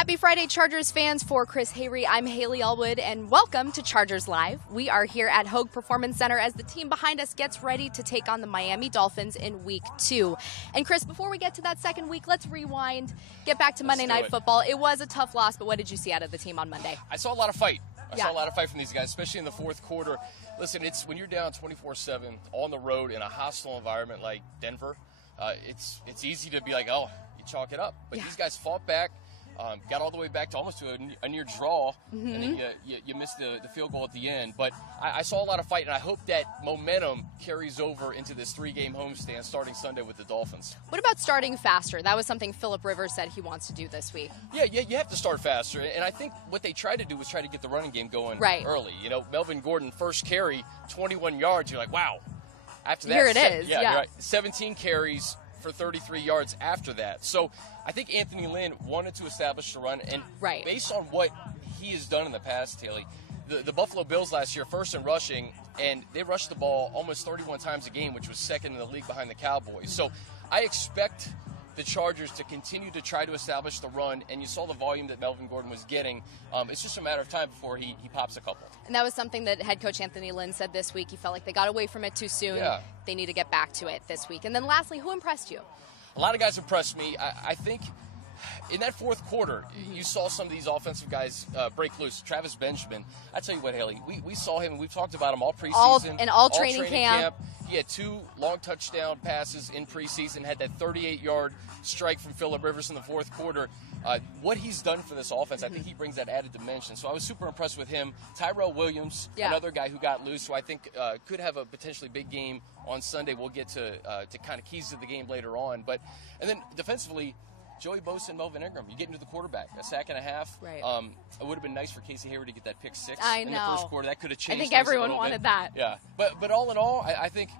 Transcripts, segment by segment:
Happy Friday, Chargers fans. For Chris Hayre, I'm Hayley, Elwood, and welcome to Chargers Live. We are here at Hogue Performance Center as the team behind us gets ready to take on the Miami Dolphins in Week 2. And Chris, before we get to that second week, let's rewind, get back to Monday Night Football. It was a tough loss, but what did you see out of the team on Monday? I saw a lot of fight. I saw a lot of fight from these guys, especially in the fourth quarter. Listen, it's when you're down 24-7 on the road in a hostile environment like Denver, it's easy to be like, oh, you chalk it up. But these guys fought back. Got all the way back to almost to a near draw, and then you missed the field goal at the end. But I saw a lot of fight, and I hope that momentum carries over into this 3-game homestand starting Sunday with the Dolphins. What about starting faster? That was something Philip Rivers said he wants to do this week. Yeah, you have to start faster, and I think what they tried to do was try to get the running game going early. You know, Melvin Gordon, first carry, 21 yards. You're like, wow. After that, here it is. Yeah, you're right. 17 carries for 33 yards after that. So I think Anthony Lynn wanted to establish the run, and based on what he has done in the past, Haley, the Buffalo Bills last year, first in rushing, and they rushed the ball almost 31 times a game, which was second in the league behind the Cowboys. So I expect the Chargers to continue to try to establish the run, and you saw the volume that Melvin Gordon was getting. It's just a matter of time before he pops a couple. And that was something that head coach Anthony Lynn said this week. He felt like they got away from it too soon. Yeah. They need to get back to it this week. And then lastly, who impressed you? A lot of guys impressed me. I think in that fourth quarter, you saw some of these offensive guys break loose. Travis Benjamin, I tell you what, Haley, we saw him, and we've talked about him all preseason. All training camp. He had 2 long touchdown passes in preseason, had that 38-yard strike from Philip Rivers in the fourth quarter. What he's done for this offense, I think he brings that added dimension. So I was super impressed with him. Tyrell Williams, another guy who got loose, who I think could have a potentially big game on Sunday. We'll get to kind of keys to the game later on. And then defensively, Joey Bosa and Melvin Ingram, you get into the quarterback, a sack and a half. Right. It would have been nice for Casey Hayre to get that pick 6 in the first quarter. That could have changed. I think everyone wanted that. Yeah. But all in all, I think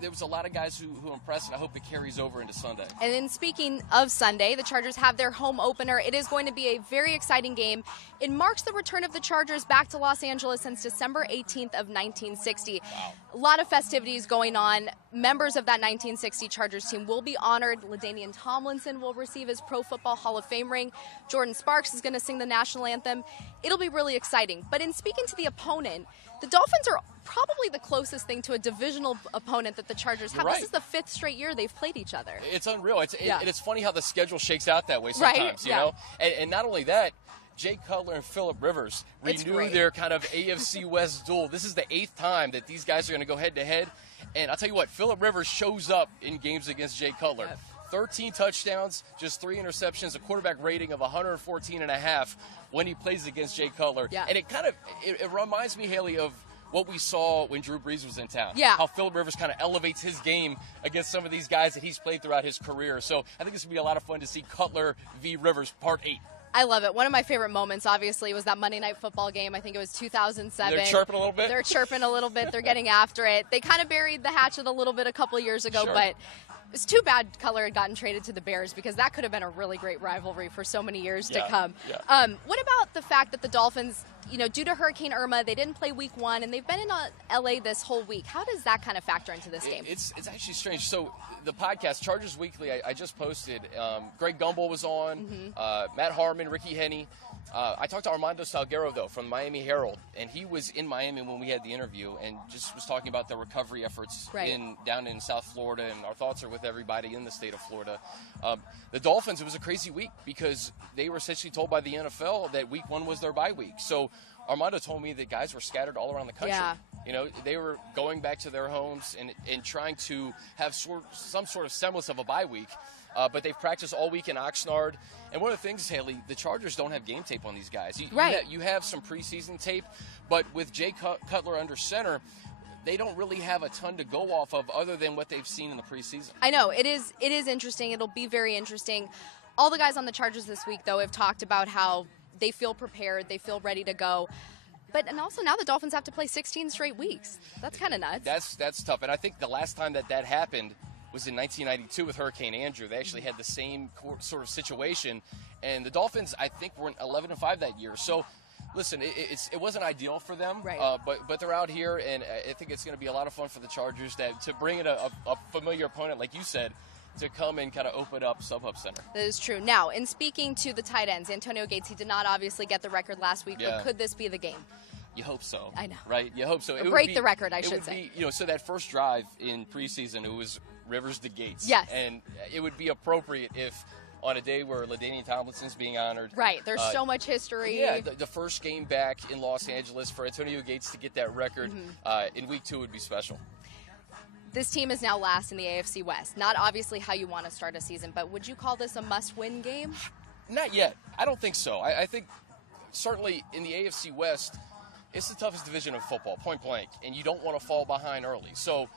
there was a lot of guys who impressed, and I hope it carries over into Sunday. And then speaking of Sunday, the Chargers have their home opener. It is going to be a very exciting game. It marks the return of the Chargers back to Los Angeles since December 18th of 1960. Wow. A lot of festivities going on. Members of that 1960 Chargers team will be honored. LaDainian Tomlinson will receive his Pro Football Hall of Fame ring. Jordan Sparks is going to sing the national anthem. It'll be really exciting. But in speaking to the opponent, the Dolphins are probably the closest thing to a divisional opponent that the Chargers have. This is the 5th straight year they've played each other. It's unreal. It's funny how the schedule shakes out that way sometimes, you know? And not only that, Jay Cutler and Philip Rivers renew their kind of AFC West duel. This is the 8th time that these guys are going to go head-to-head. And I'll tell you what, Philip Rivers shows up in games against Jay Cutler. 13 touchdowns, just 3 interceptions, a quarterback rating of 114.5 when he plays against Jay Cutler. And it kind of it reminds me, Haley, of what we saw when Drew Brees was in town. How Philip Rivers kind of elevates his game against some of these guys that he's played throughout his career. So I think this will be a lot of fun to see Cutler v. Rivers, Part 8. I love it. One of my favorite moments, obviously, was that Monday Night Football game. I think it was 2007. They're chirping a little bit? They're chirping a little bit. They're getting after it. They kind of buried the hatchet a little bit a couple years ago, but it's too bad Cutler had gotten traded to the Bears because that could have been a really great rivalry for so many years to come. What about the fact that the Dolphins, due to Hurricane Irma, they didn't play Week 1, and they've been in L.A. this whole week. How does that kind of factor into this game? It's actually strange. So the podcast, Chargers Weekly, I just posted. Greg Gumbel was on, Matt Harmon, Ricky Henney. I talked to Armando Salguero, though, from Miami Herald, and he was in Miami when we had the interview and just was talking about the recovery efforts down in South Florida, and our thoughts are with everybody in the state of Florida. The Dolphins, it was a crazy week because they were essentially told by the NFL that Week 1 was their bye week. So Armando told me that guys were scattered all around the country. They were going back to their homes and trying to have some sort of semblance of a bye week. But they've practiced all week in Oxnard. And one of the things, Haley, the Chargers don't have game tape on these guys. You have some preseason tape, but with Jay Cutler under center, they don't really have a ton to go off of other than what they've seen in the preseason. I know. It is interesting. It'll be very interesting. All the guys on the Chargers this week, though, have talked about how they feel prepared, they feel ready to go. And also now the Dolphins have to play 16 straight weeks. That's kind of nuts. That's tough. And I think the last time that happened was in 1992 with Hurricane Andrew. They actually had the same sort of situation. And the Dolphins, I think, were 11-5 that year. So, listen, it wasn't ideal for them. But they're out here, and I think it's going to be a lot of fun for the Chargers to bring in a familiar opponent, like you said. to come and kind of open up SubHub Center. That is true. Now, in speaking to the tight ends, Antonio Gates, he did not obviously get the record last week, but could this be the game? You hope so. I know. Right? You hope so. It break the record, I should say. So that first drive in preseason, it was Rivers to Gates. Yes. And it would be appropriate if on a day where LaDainian Tomlinson's being honored. Right. There's so much history. Yeah, the first game back in Los Angeles for Antonio Gates to get that record in week 2 would be special. This team is now last in the AFC West. Not obviously how you want to start a season, but would you call this a must-win game? Not yet. I don't think so. I think certainly in the AFC West, it's the toughest division of football, point blank, and you don't want to fall behind early. So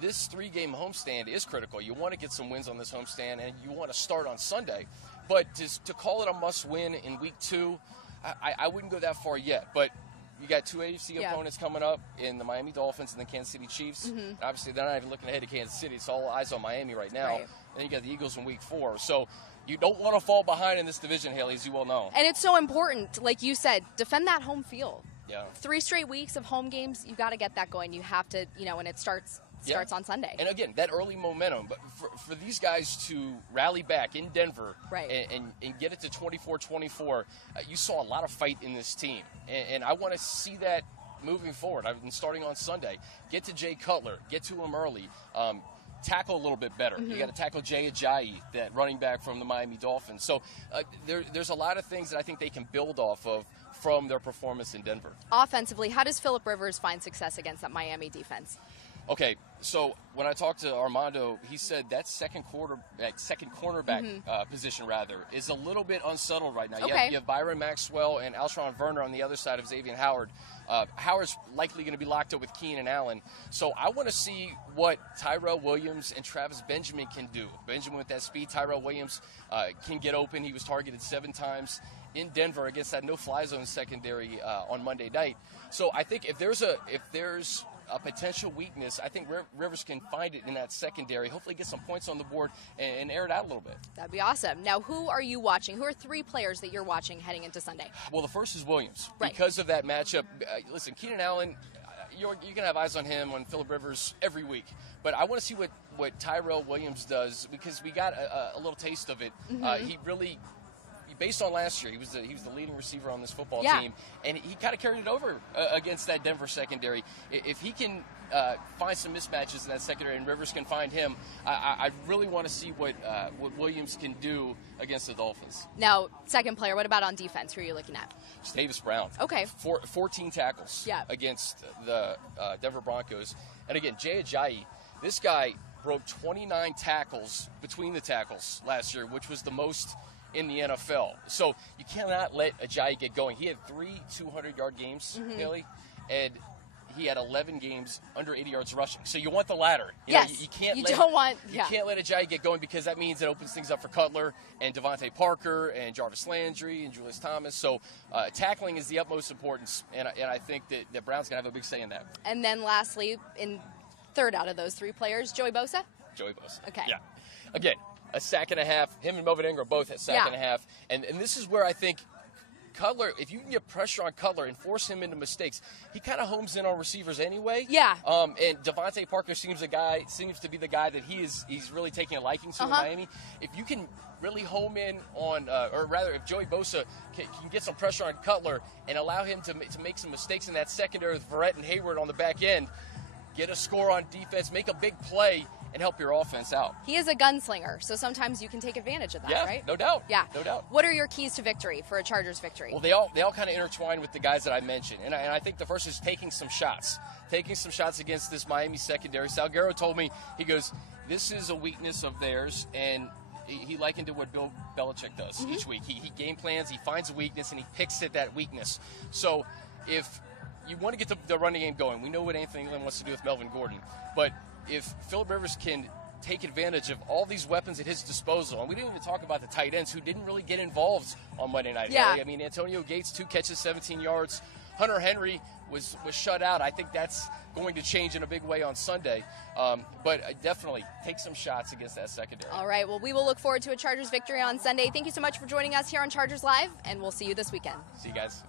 this 3-game homestand is critical. You want to get some wins on this homestand, and you want to start on Sunday. But to call it a must-win in week 2, I wouldn't go that far yet. But you got 2 AFC opponents coming up in the Miami Dolphins and the Kansas City Chiefs. Obviously, they're not even looking ahead to Kansas City. It's all eyes on Miami right now. Right. And then you got the Eagles in week 4. So you don't want to fall behind in this division, Hayley, as you well know. And it's so important, like you said, defend that home field. Yeah. 3 straight weeks of home games, you got to get that going. You have to, and it starts on Sunday. And again, that early momentum, but for these guys to rally back in Denver and get it to 24-24, you saw a lot of fight in this team. And I want to see that moving forward. I've been starting on Sunday. Get to Jay Cutler. Get to him early. Tackle a little bit better. You got to tackle Jay Ajayi, that running back from the Miami Dolphins. So there's a lot of things that I think they can build off of from their performance in Denver. Offensively, how does Phillip Rivers find success against that Miami defense? Okay, so when I talked to Armando, he said that second cornerback position is a little bit unsettled right now. Okay. You have Byron Maxwell and Alshon Werner on the other side of Xavier Howard. Howard's likely going to be locked up with Keenan Allen. So I want to see what Tyrell Williams and Travis Benjamin can do. Benjamin with that speed, Tyrell Williams can get open. He was targeted 7 times in Denver against that no-fly zone secondary on Monday night. So I think if there's a potential weakness, I think Rivers can find it in that secondary, hopefully get some points on the board and air it out a little bit. That'd be awesome. Now, who are you watching? Who are 3 players that you're watching heading into Sunday? Well, the first is Williams. Right. Because of that matchup. Listen, Keenan Allen, you're going to have eyes on him, on Phillip Rivers every week. But I want to see what Tyrell Williams does, because we got a little taste of it. He really, based on last year, he was the leading receiver on this football team, and he kind of carried it over against that Denver secondary. If he can find some mismatches in that secondary and Rivers can find him, I really want to see what Williams can do against the Dolphins. Now, second player, what about on defense? Who are you looking at? It's Davis Brown. Okay. 14 tackles against the Denver Broncos. And again, Jay Ajayi, this guy broke 29 tackles between the tackles last year, which was the most in the NFL. So you cannot let Ajayi get going. He had 3 200-yard games, Haley, and he had 11 games under 80 yards rushing. So you want the latter. You can't let Ajayi get going, because that means it opens things up for Cutler and Devontae Parker and Jarvis Landry and Julius Thomas. So tackling is the utmost importance, and I think that Brown's going to have a big say in that. And then lastly, in third out of those 3 players, Joey Bosa? Joey Bosa. Okay. Yeah. Again, a sack and a half. Him and Melvin Ingram both at sack and a half. And this is where I think Cutler, if you can get pressure on Cutler and force him into mistakes, he kind of homes in on receivers anyway. Yeah. And Devontae Parker seems to be the guy that he's really taking a liking to in Miami. If you can really home in on, or rather, if Joey Bosa can get some pressure on Cutler and allow him to make some mistakes in that secondary with Verrett and Hayward on the back end, get a score on defense, make a big play, and help your offense out. He is a gunslinger, so sometimes you can take advantage of that, right? No doubt. Yeah. No doubt. What are your keys to victory for a Chargers victory? Well, they all kind of intertwine with the guys that I mentioned. And I think the first is taking some shots against this Miami secondary. Salguero told me, he goes, this is a weakness of theirs, and he likened it what Bill Belichick does each week. He game plans, he finds a weakness, and he picks at that weakness. So if you want to get the running game going, we know what Anthony Lynn wants to do with Melvin Gordon, but if Phillip Rivers can take advantage of all these weapons at his disposal, and we didn't even talk about the tight ends who didn't really get involved on Monday night. Yeah. I mean, Antonio Gates, 2 catches, 17 yards. Hunter Henry was shut out. I think that's going to change in a big way on Sunday. But definitely take some shots against that secondary. All right. Well, we will look forward to a Chargers victory on Sunday. Thank you so much for joining us here on Chargers Live, and we'll see you this weekend. See you guys.